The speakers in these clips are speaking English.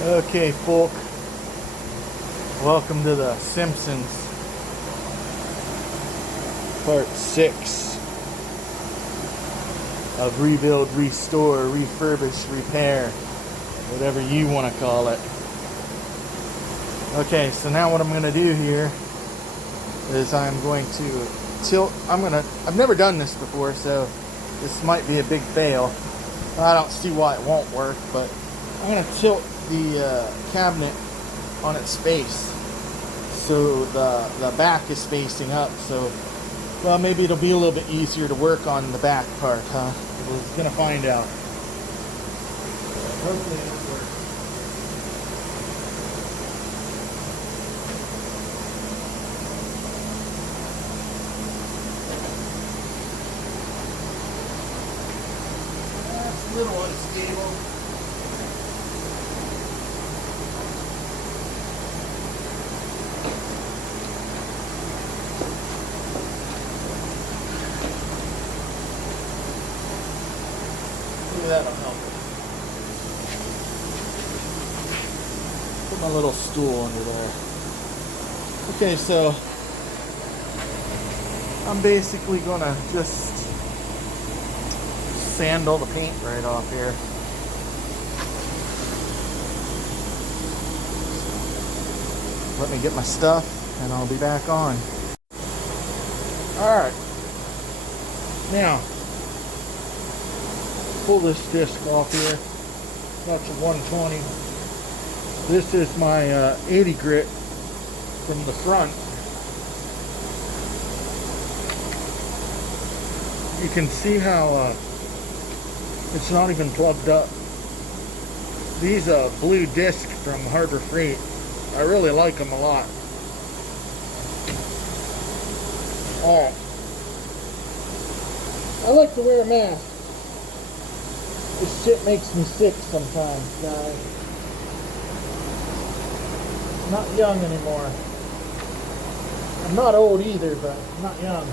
Okay, folk, welcome to the Simpsons, part 6 of rebuild, restore, refurbish, repair, whatever you want to call it. Okay, so now what I'm going to do here is I'm going to tilt. I've never done this before, so this might be a big fail. I don't see why it won't work, but I'm going to tilt the cabinet on its face so the back is facing up, so well, maybe it'll be a little bit easier to work on the back part, huh? We're gonna find out. Hopefully it'll work. That's a little unstable. That'll help. Put my little stool under there. Okay, so I'm basically gonna just sand all the paint right off here. Let me get my stuff and I'll be back on. Alright. Now, pull this disc off here. That's a 120. This is my 80 grit from the front. You can see how it's not even plugged up. These blue disc from Harbor Freight, I really like them a lot. Alright. I like to wear a mask. This shit makes me sick sometimes, guys. I'm not young anymore. I'm not old either, but I'm not young.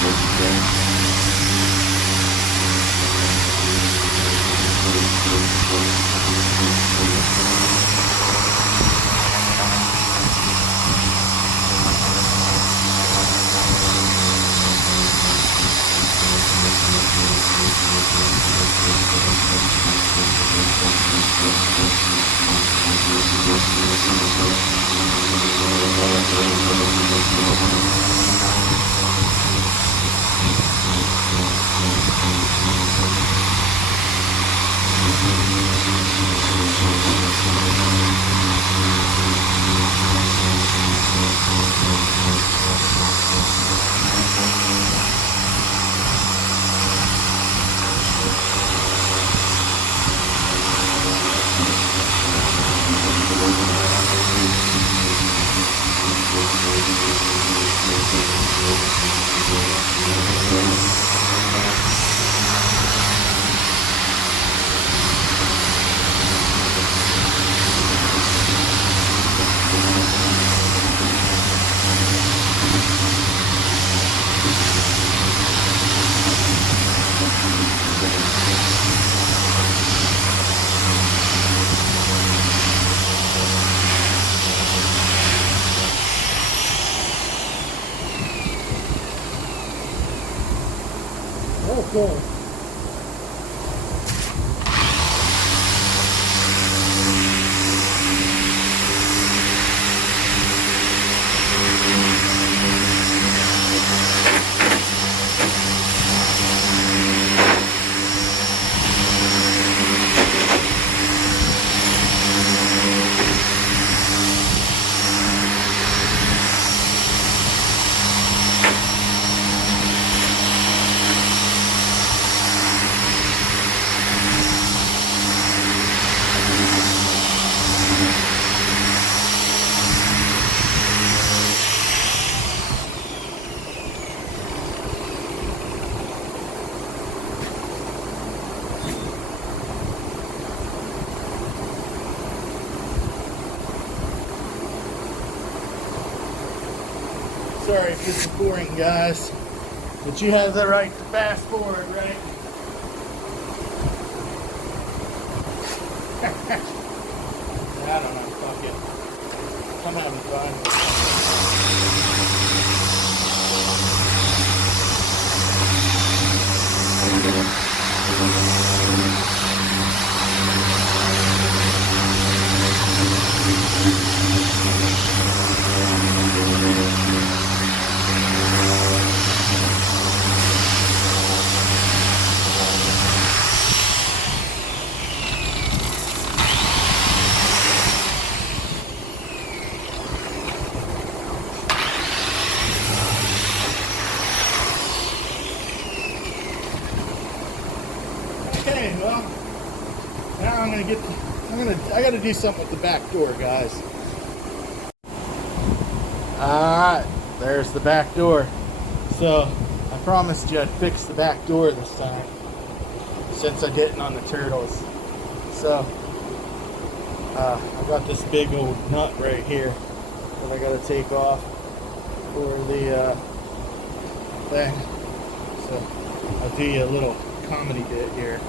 Okay. Sorry if this is boring, guys, but you have the right to fast forward, right? I don't know, fuck it. I'm having fun. Okay, well, now I gotta do something with the back door, guys. Alright, there's the back door. So, I promised you I'd fix the back door this time, since I didn't on the turtles. So, I got this big old nut right here that I gotta take off for the thing. So, I'll do you a little comedy bit here.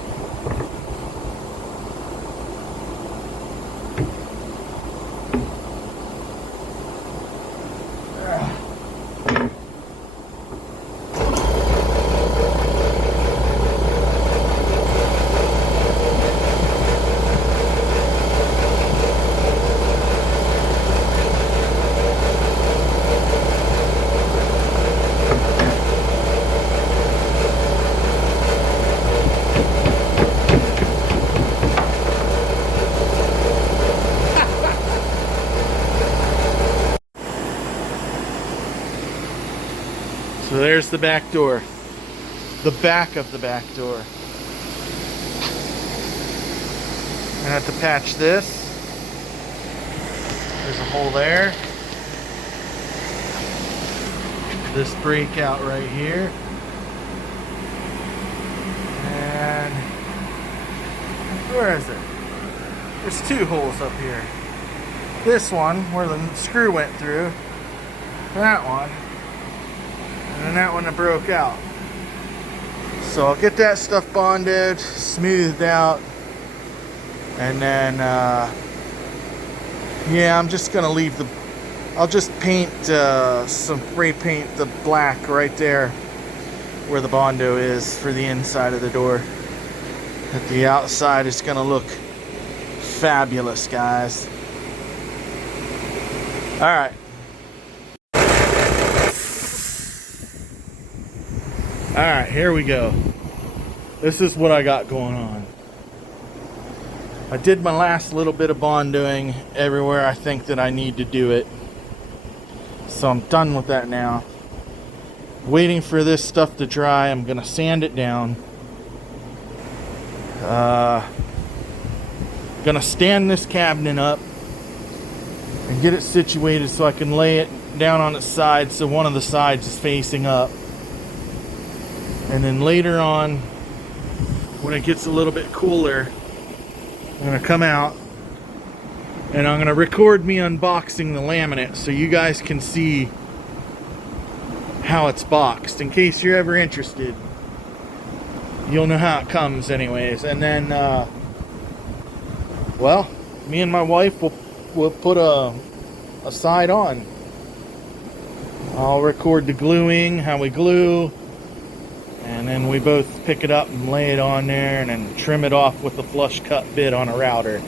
So there's the back door. The back of the back door. I'm gonna have to patch this. There's a hole there. This breakout right here. And where is it? There's two holes up here. This one where the screw went through. That one. And then that one broke out. So I'll get that stuff bonded, smoothed out, and then yeah, I'm just gonna leave the, I'll just paint spray paint the black right there where the Bondo is for the inside of the door. At the outside, it's gonna look fabulous, guys. All right. All right, here we go. This is what I got going on. I did my last little bit of bondoing everywhere I think that I need to do it. So I'm done with that now. Waiting for this stuff to dry. I'm gonna sand it down. Gonna stand this cabinet up and get it situated so I can lay it down on its side so one of the sides is facing up. And then later on, when it gets a little bit cooler, I'm gonna come out and I'm gonna record me unboxing the laminate so you guys can see how it's boxed, in case you're ever interested. You'll know how it comes anyways. And then well, me and my wife will put a side on. I'll record the gluing, how we glue, and then we both pick it up and lay it on there and then trim it off with a flush cut bit on a router.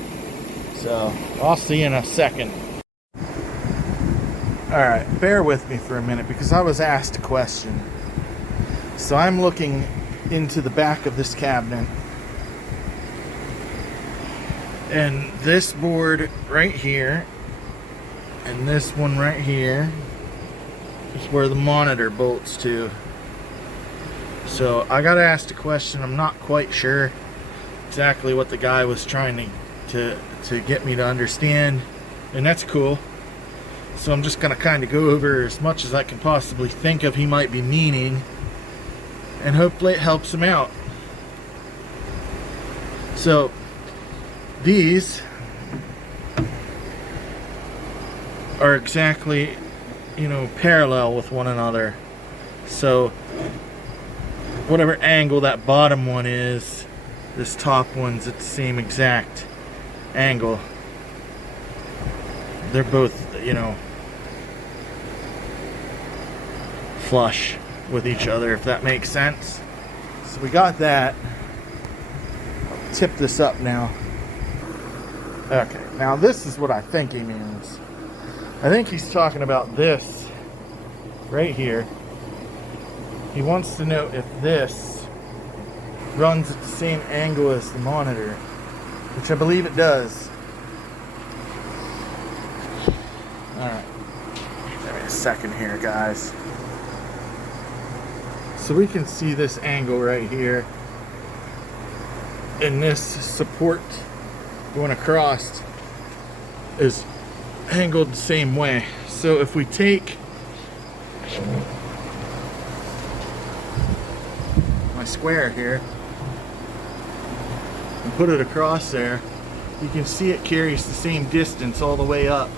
So I'll see you in a second. Alright, bear with me for a minute because I was asked a question. So I'm looking into the back of this cabinet, and this board right here and this one right here is where the monitor bolts to. So I got asked a question. I'm not quite sure exactly what the guy was trying to get me to understand, and that's cool. So I'm just gonna kind of go over as much as I can possibly think of he might be meaning, and hopefully it helps him out. So these are exactly, you know, parallel with one another. So whatever angle that bottom one is, this top one's at the same exact angle. They're both, you know, flush with each other, if that makes sense. So we got that. I'll tip this up now. Okay, now this is what I think he means. I think he's talking about this right here. He wants to know if this runs at the same angle as the monitor, which I believe it does. Alright, give me a second here, guys. So we can see this angle right here, and this support going across is angled the same way. So if we take my square here and put it across there, you can see it carries the same distance all the way up.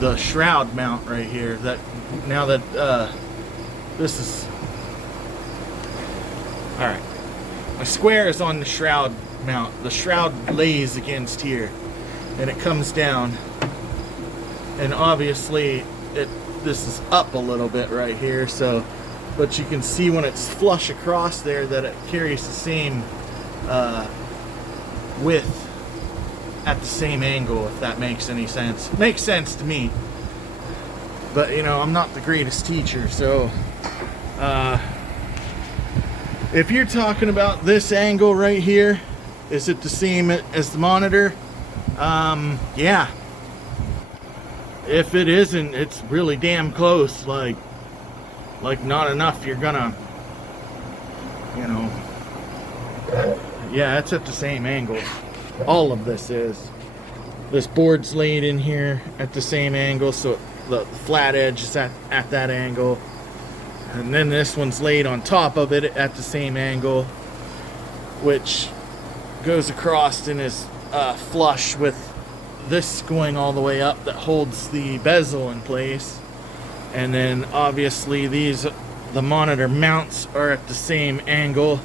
The shroud mount right here, that now that this is all right, my square is on the shroud mount. The shroud lays against here and it comes down, and obviously this is up a little bit right here, so but you can see when it's flush across there that it carries the same width at the same angle, if that makes any sense. Makes sense to me, but you know, I'm not the greatest teacher, so if you're talking about this angle right here, is it the same as the monitor? Yeah. If it isn't, it's really damn close. Like not enough. You're gonna, you know, yeah, it's at the same angle. All of this is. This board's laid in here at the same angle, so the flat edge is at that angle. And then this one's laid on top of it at the same angle, which goes across and is flush with this going all the way up that holds the bezel in place. And then obviously the monitor mounts are at the same angle,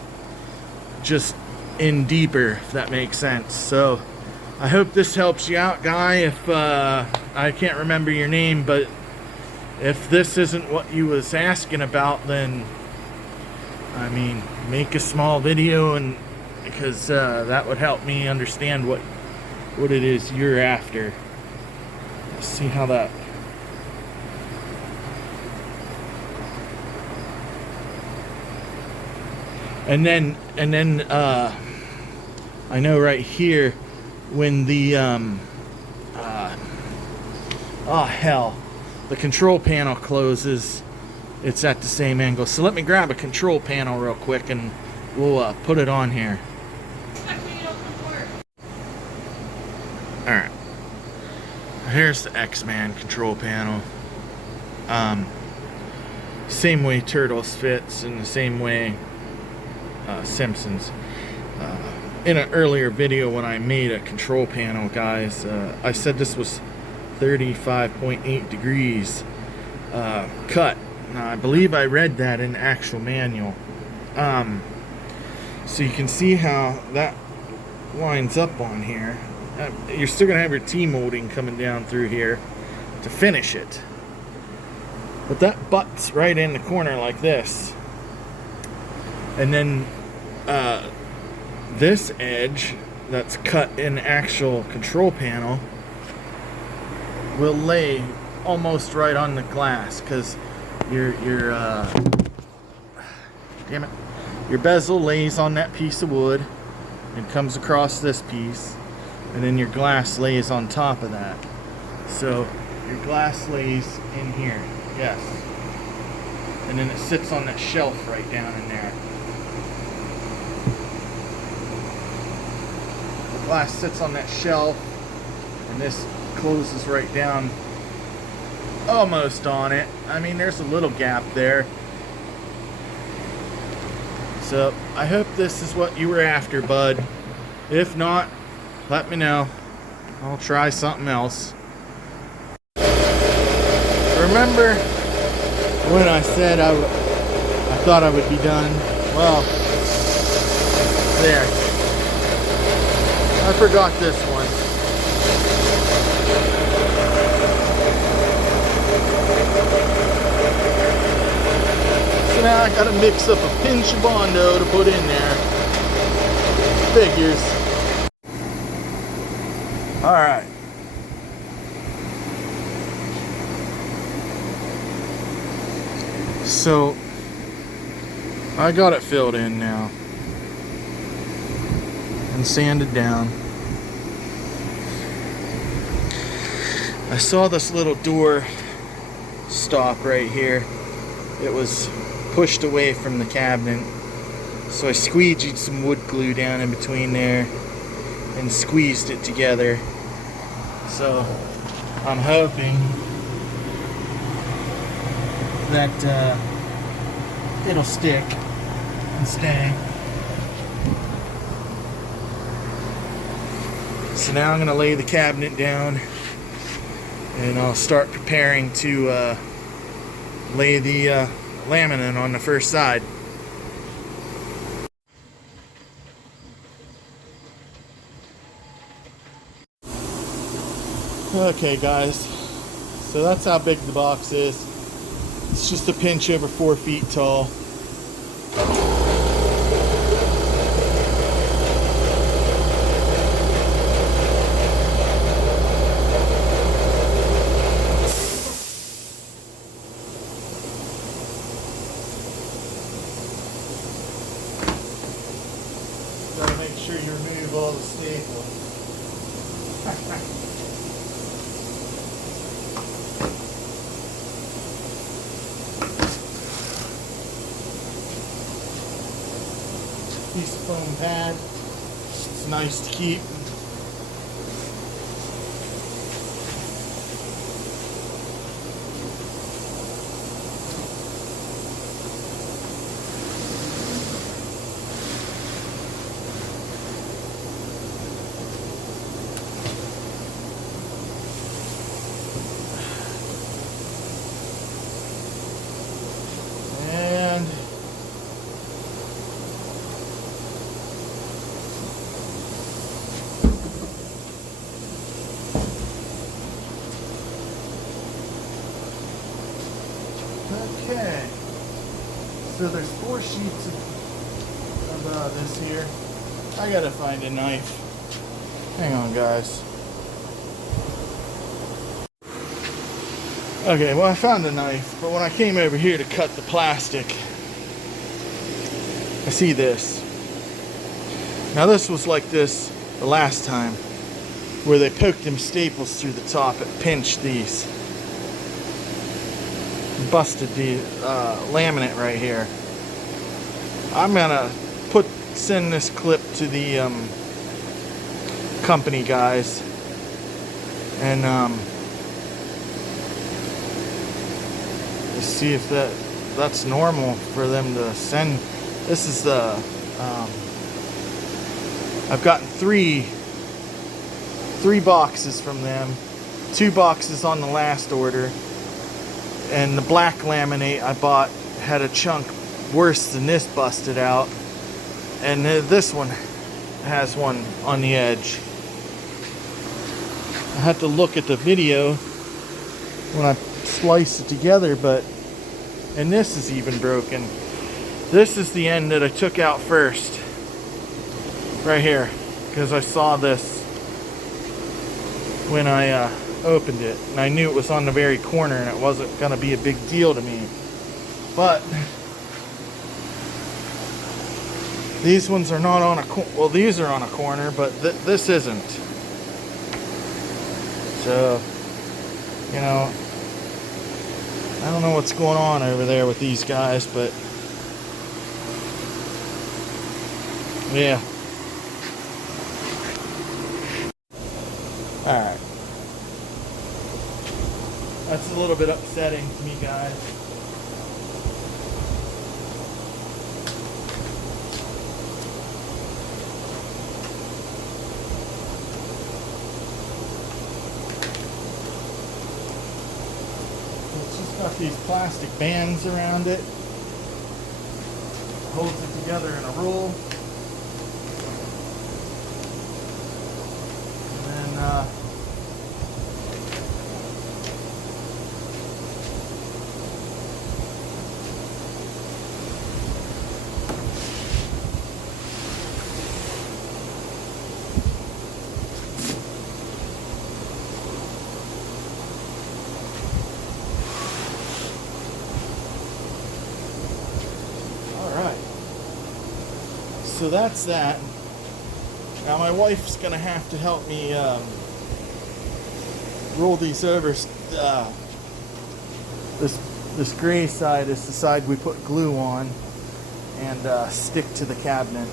just in deeper, if that makes sense. So I hope this helps you out, guy. If I can't remember your name, but if this isn't what you was asking about, then I mean, make a small video, and because that would help me understand what it is you're after. Let's see how that. And then I know right here when the oh hell, the control panel closes, it's at the same angle. So let me grab a control panel real quick and we'll put it on here. Alright, here's the X-Man control panel. Same way Turtles fits, and the same way Simpsons. In an earlier video when I made a control panel, guys, I said this was 35.8 degrees cut. Now, I believe I read that in the actual manual. So you can see how that lines up on here. You're still going to have your T-molding coming down through here to finish it. But that butts right in the corner like this. And then this edge that's cut in the actual control panel will lay almost right on the glass, because your damn it, your bezel lays on that piece of wood and comes across this piece, and then your glass lays on top of that. So your glass lays in here, yes, and then it sits on that shelf right down in there. The glass sits on that shelf, and this closes right down almost on it. I mean, there's a little gap there. So I hope this is what you were after, bud. If not, let me know. I'll try something else. Remember when I said I thought I would be done? Well, there. I forgot this one. So now I gotta mix up a pinch of Bondo to put in there. Figures. Alright. So I got it filled in now and sanded down. I saw this little door stop right here. It was pushed away from the cabinet, so I squeegeed some wood glue down in between there and squeezed it together. So I'm hoping that it'll stick and stay. So now I'm going to lay the cabinet down, and I'll start preparing to lay the laminate on the first side. Okay guys, so that's how big the box is. It's just a pinch over 4 feet tall. Gotta make sure you remove all the staples. Piece of foam pad. It's nice to keep. Okay. So there's 4 sheets of this here. I gotta find a knife. Hang on, guys. Okay, well, I found a knife, but when I came over here to cut the plastic, I see this. Now this was like this the last time, where they poked them staples through the top and pinched these. Busted the laminate right here. I'm gonna send this clip to the company guys, and see if that's normal for them to send. This is the I've gotten three boxes from them, 2 boxes on the last order, and the black laminate I bought had a chunk worse than this busted out, and this one has one on the edge. I had to look at the video when I sliced it together, and this is even broken. This is the end that I took out first, right here, because I saw this when I opened it, and I knew it was on the very corner and it wasn't going to be a big deal to me. But these ones are not on a well, these are on a corner, but this isn't. So, you know, I don't know what's going on over there with these guys, but yeah. Alright. That's a little bit upsetting to me, guys. It's just got these plastic bands around it. Holds it together in a roll. And then so that's that. Now my wife's gonna have to help me roll these over. This gray side is the side we put glue on and stick to the cabinet.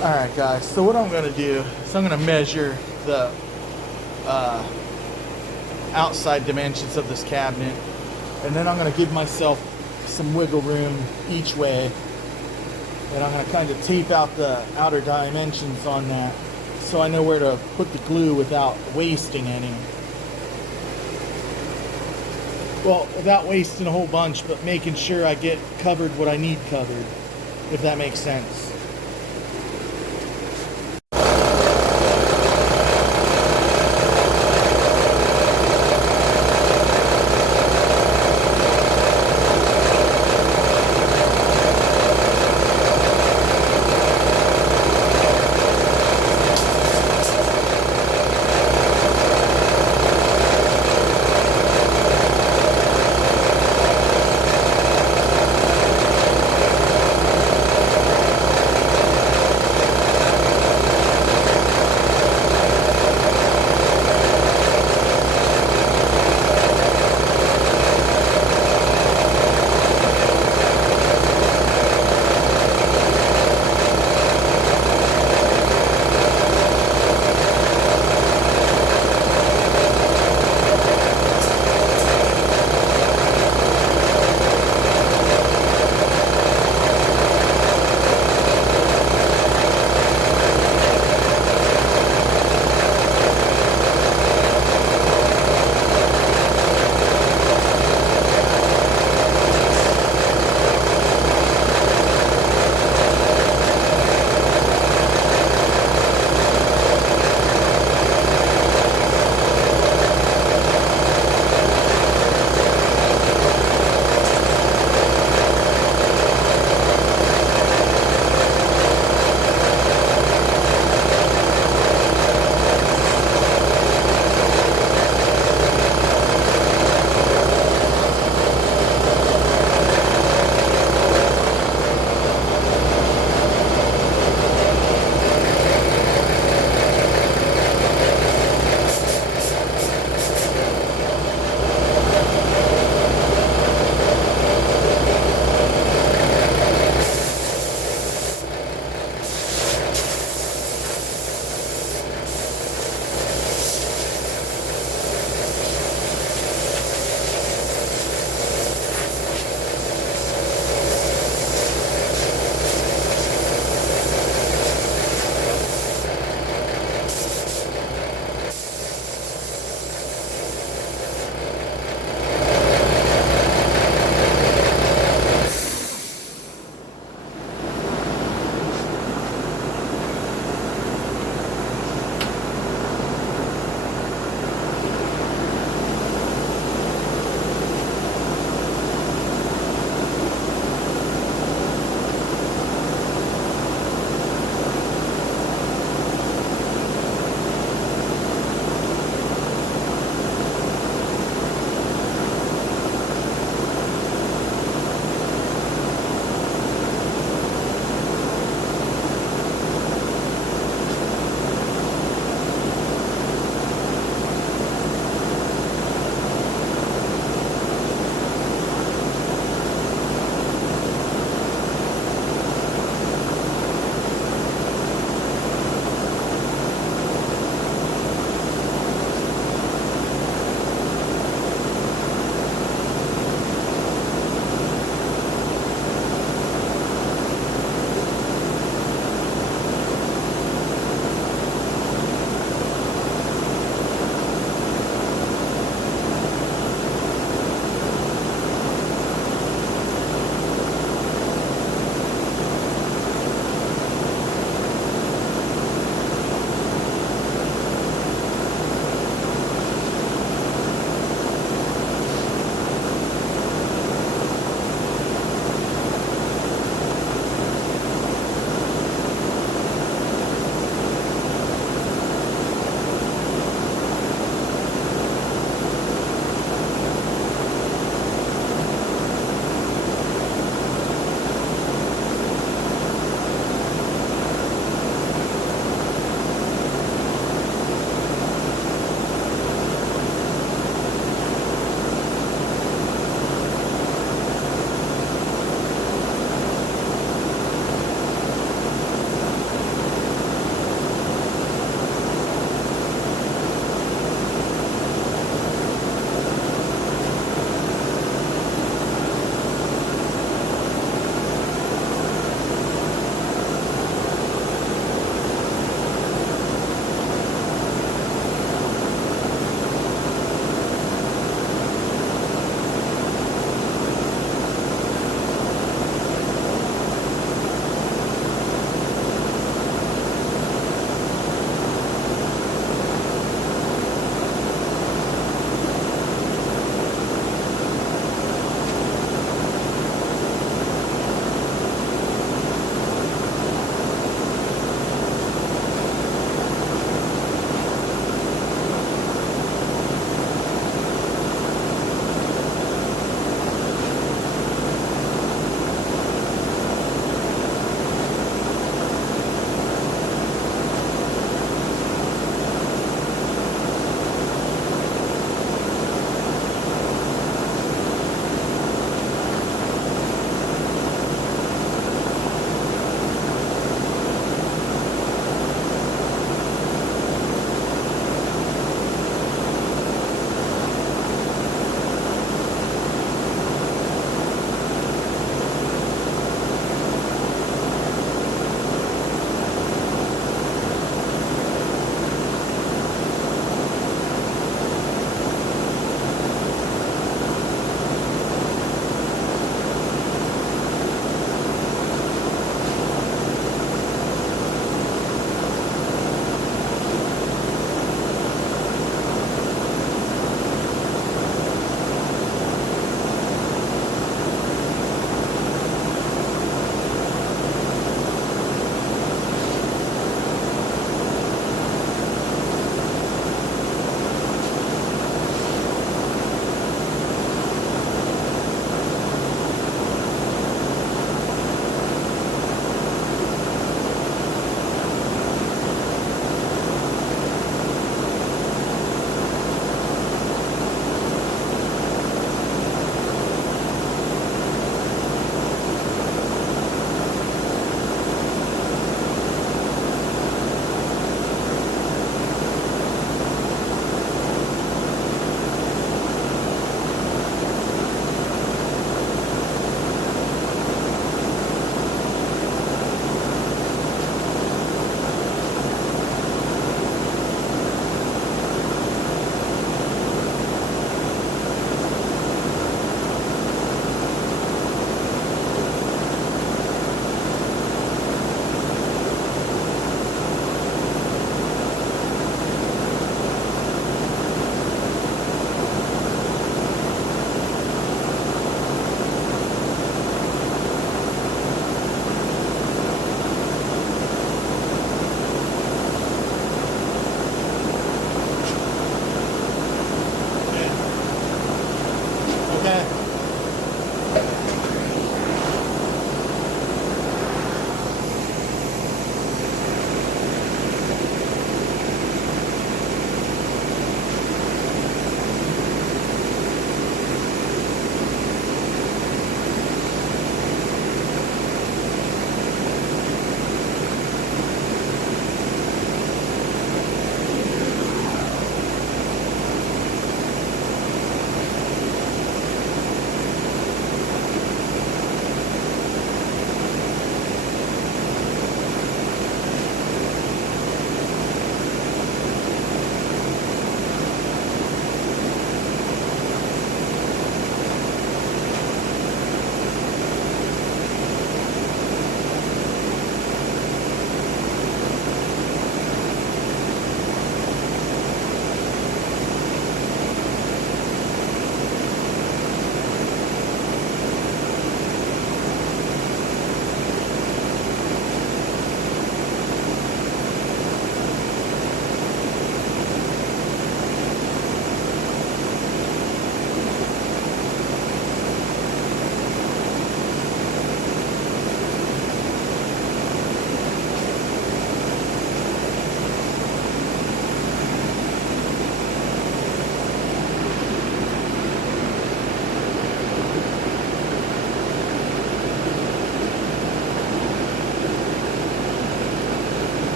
Alright guys, so what I'm gonna do is I'm gonna measure the outside dimensions of this cabinet, and then I'm going to give myself some wiggle room each way, and I'm going to kind of tape out the outer dimensions on that so I know where to put the glue without wasting any. Well, without wasting a whole bunch, but making sure I get covered what I need covered, if that makes sense.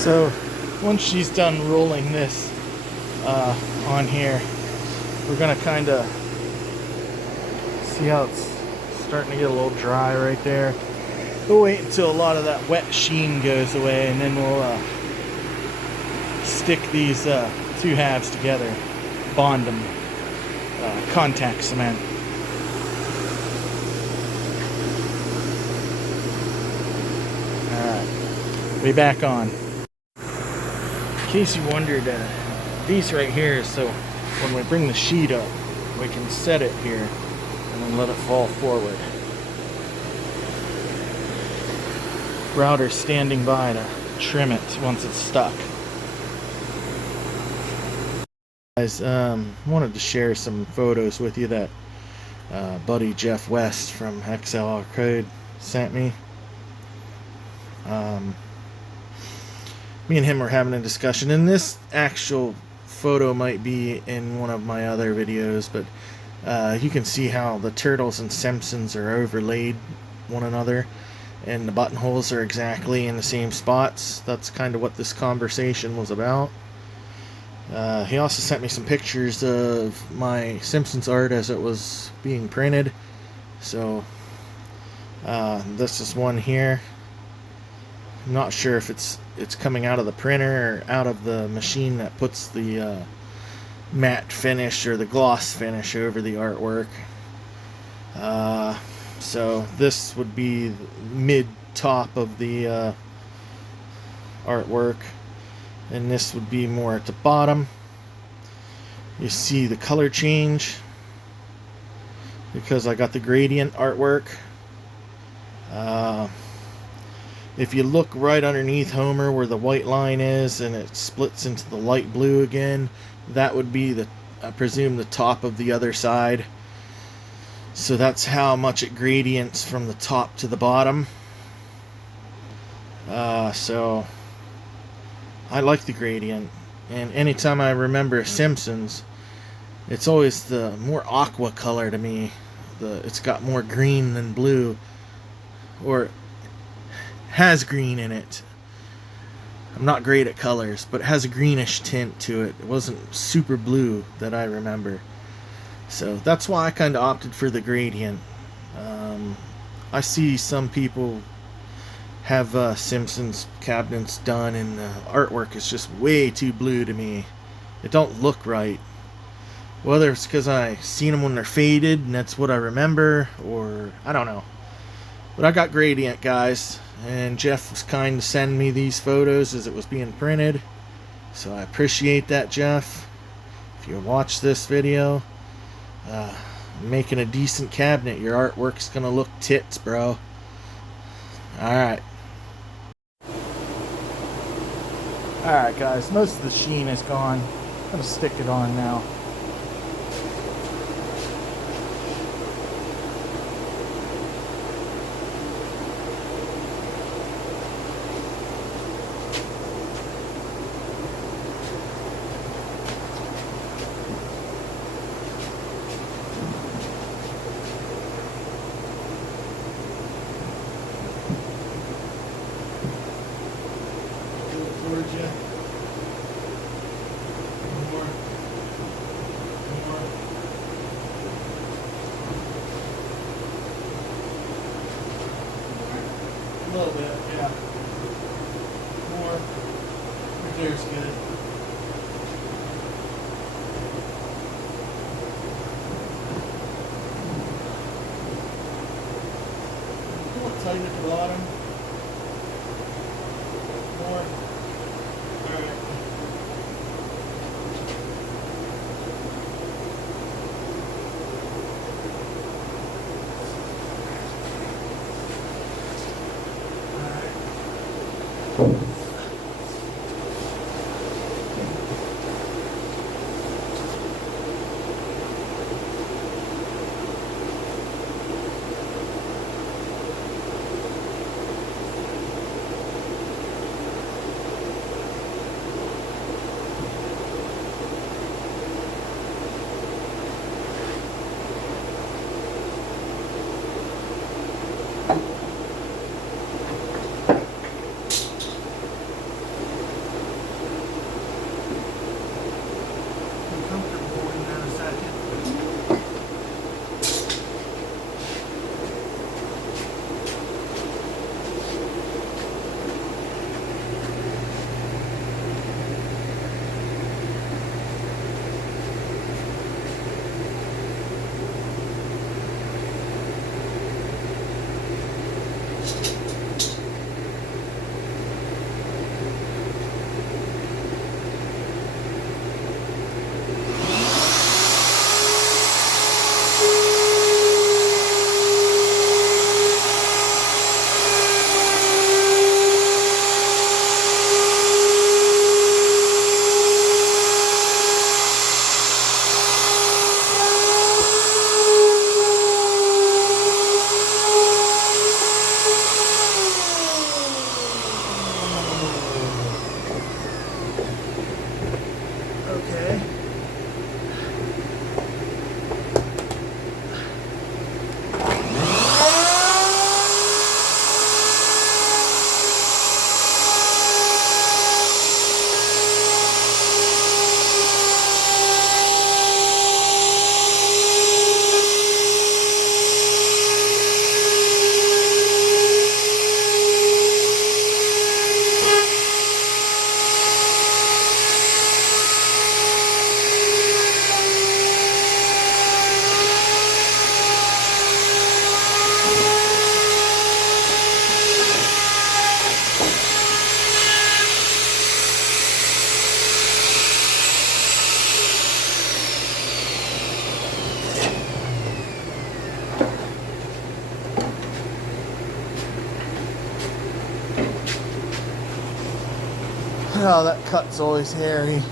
So once she's done rolling this on here, we're gonna kind of see how it's starting to get a little dry right there. We'll wait until a lot of that wet sheen goes away, and then we'll stick these two halves together, bond them, contact cement. Alright, be back on. In case you wondered, these right here, so when we bring the sheet up, we can set it here and then let it fall forward. Router's standing by to trim it once it's stuck. Guys, wanted to share some photos with you that buddy Jeff West from XLR Code sent me. Me and him were having a discussion, and this actual photo might be in one of my other videos, but you can see how the Turtles and Simpsons are overlaid one another, and the buttonholes are exactly in the same spots. That's kind of what this conversation was about. He also sent me some pictures of my Simpsons art as it was being printed. So this is one here. I'm not sure if it's coming out of the printer or out of the machine that puts the matte finish or the gloss finish over the artwork. So this would be mid top of the artwork, and this would be more at the bottom. You see the color change because I got the gradient artwork. If you look right underneath Homer where the white line is and it splits into the light blue again, that would be the, I presume, the top of the other side. So that's how much it gradients from the top to the bottom. So I like the gradient, and anytime I remember Simpsons, it's always the more aqua color to me. It's got more green than blue, or has green in it. I'm not great at colors, but it has a greenish tint to it. It wasn't super blue that I remember. So that's why I kind of opted for the gradient. I see some people have Simpsons cabinets done and the artwork is just way too blue to me. It don't look right. Whether it's because I seen them when they're faded and that's what I remember, or I don't know. But I got gradient, guys, and Jeff was kind to send me these photos as it was being printed. So I appreciate that, Jeff. If you watch this video, making a decent cabinet, your artwork's gonna look tits, bro. Alright. Alright, guys, most of the sheen is gone. I'm gonna stick it on now. Towards you. More. A little bit, yeah. More. Right there's good. A little tight at the bottom. More. Alright. Oh, that cut's always hairy.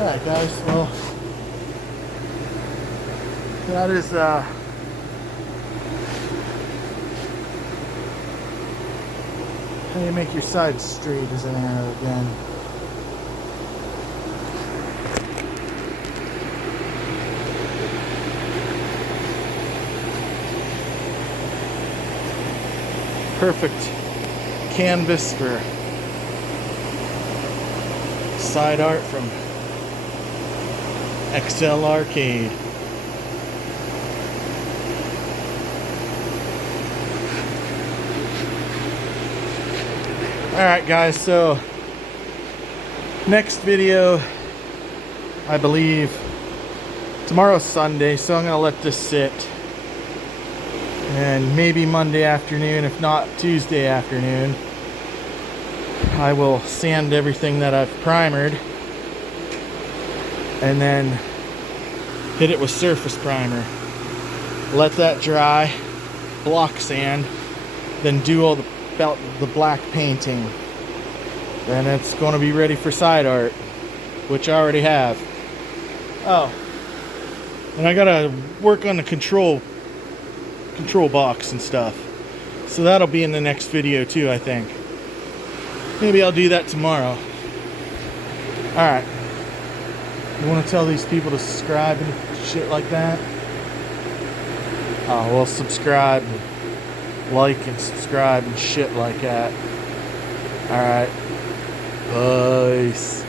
Alright guys, well, that is how you make your sides straight as an arrow again. Perfect canvas for side art from XL Arcade. Alright guys, so next video, I believe tomorrow's Sunday, so I'm going to let this sit, and maybe Monday afternoon, if not Tuesday afternoon, I will sand everything that I've primered and then hit it with surface primer, let that dry, block sand, then do all the black painting. Then it's going to be ready for side art, which I already have. Oh, and I gotta work on the control box and stuff, so that'll be in the next video too, I think. Maybe I'll do that tomorrow. Alright, you want to tell these people to subscribe and shit like that? Oh, well, subscribe, like and subscribe and shit like that. Alright, peace.